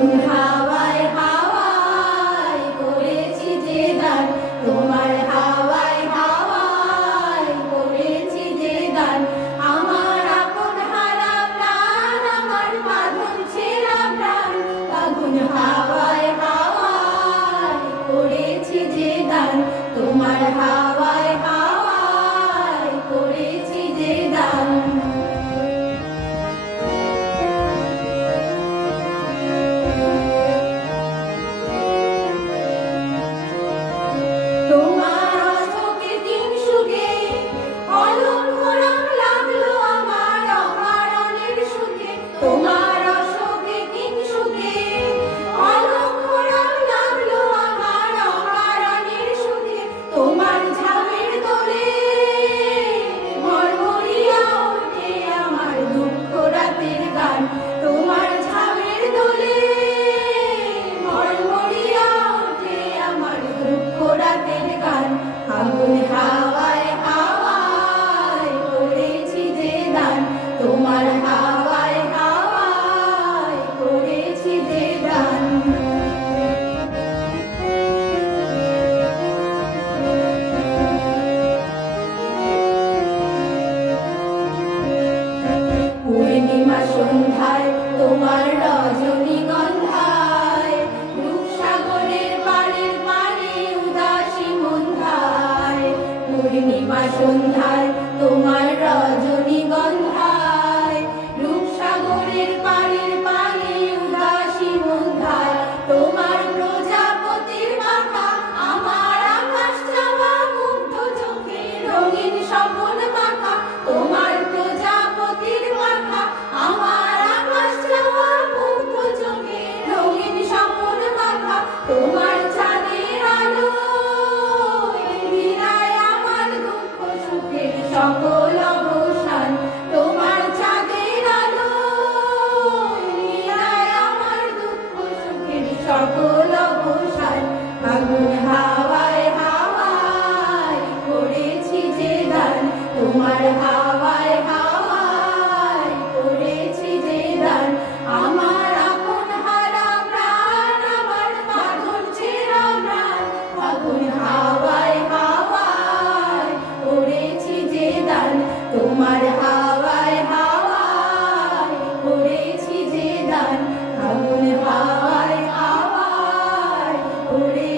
Bye. সন্ধ্যায় তোমার রজনী রূপসাগরের পাড়ের পানে উদাসী তোমার প্রজাপতির আমার সকল অবসান তোমার ছাদের আলো আমার দুঃখ সুখের সকল করে